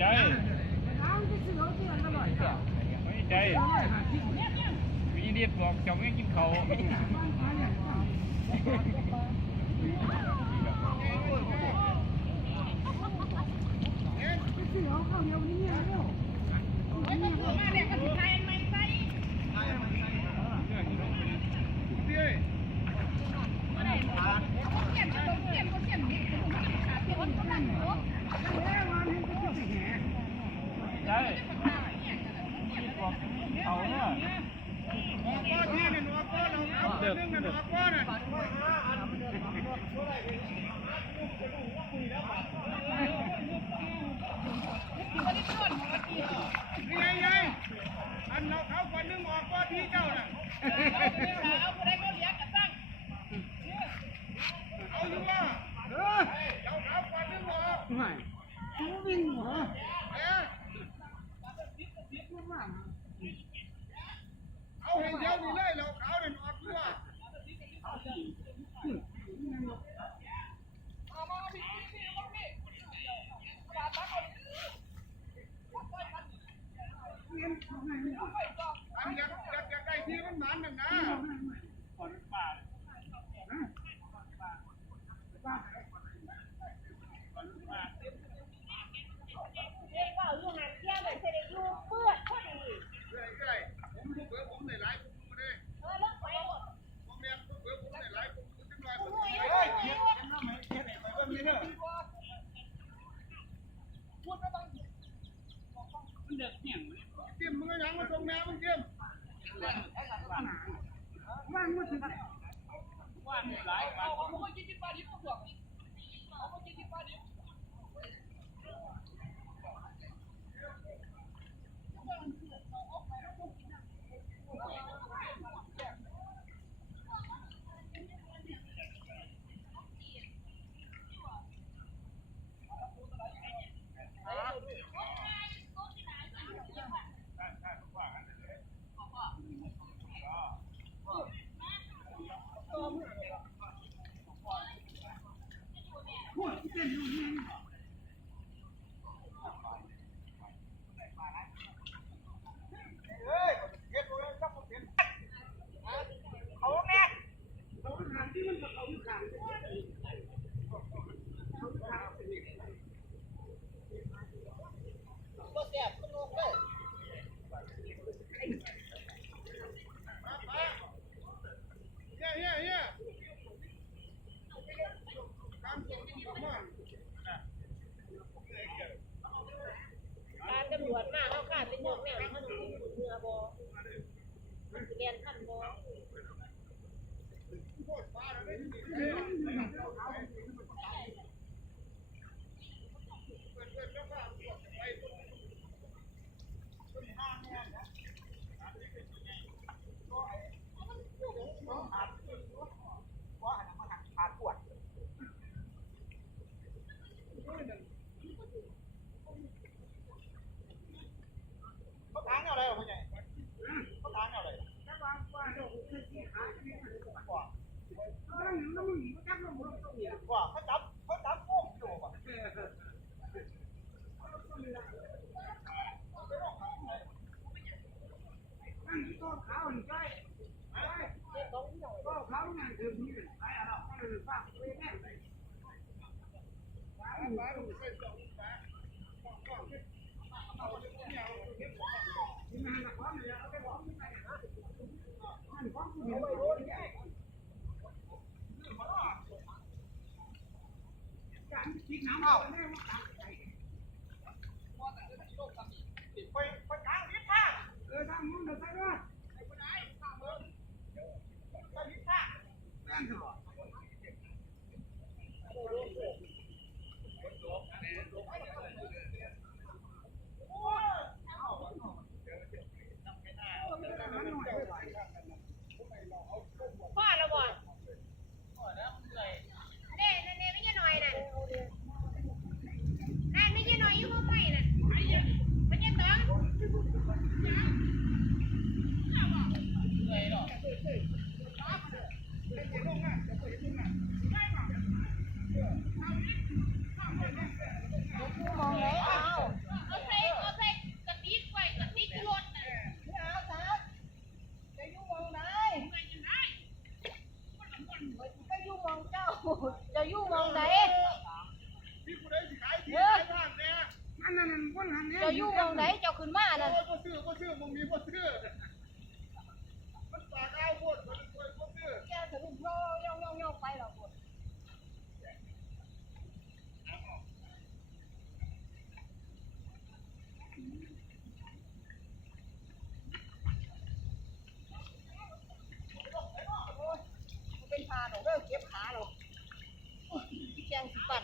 ใจไม่ใจมีเรียกบอกจะไม่กินเขาใช่เขาเนี่ยเด็กอันเราเขาคนนึงออกก็ที่เจ้าน่ะเอาผู้ใดก็เลี้ยงกันตั้งเอาอยู่ว่าเจ้าเขาคนนึงออกไม่วิ่งเหรอเอาเห็นเดียวนี่เลยเราเขาเดินออกด้วยอันอยากได้ที่มันมันนะขอนป่าเตรียมมึงก็ยังมาส่งแม่มึงเตรียมว่างมืดถึงว่างหลายเอาเขาไปกินปลาดิบพวกเอาไปกินปลาดิบตำรวจมาเขาขาดเป็นหยกแนวมันถึงเรือบอมันเรียนขั้นบอว่าเขาจับโง่อยู่ป่ะนั่งต้นขาวนี่ใกล้ต้นขาวนั่งถึงนี่ไปอ่ะเราก็เลยฝากไว้แน่เลยเอาไปกลางทิศทางทางมึงเดินไปด้วยไปไหนทางมึงไปทิศทางแม่นเหรอพ่อเราบ่เนี่ยไม่ใช่หน่อยน่ะไม่ใช่หน่อยยุ่งไปน่ะไม่ใช่ต้องเลยหรอ นั่นคนหันเนี่ย เจ้าอยู่มองไหนเจ้าขึ้นมานั่น บ่ซื้อมึงมีบ่ซื้อมันปากเอาโพดมันบ่ซื้อ แกสรุปย่องไปหรอกคนเป็นพาหนูเด้อเก็บขาหรอกแจงสิปั่น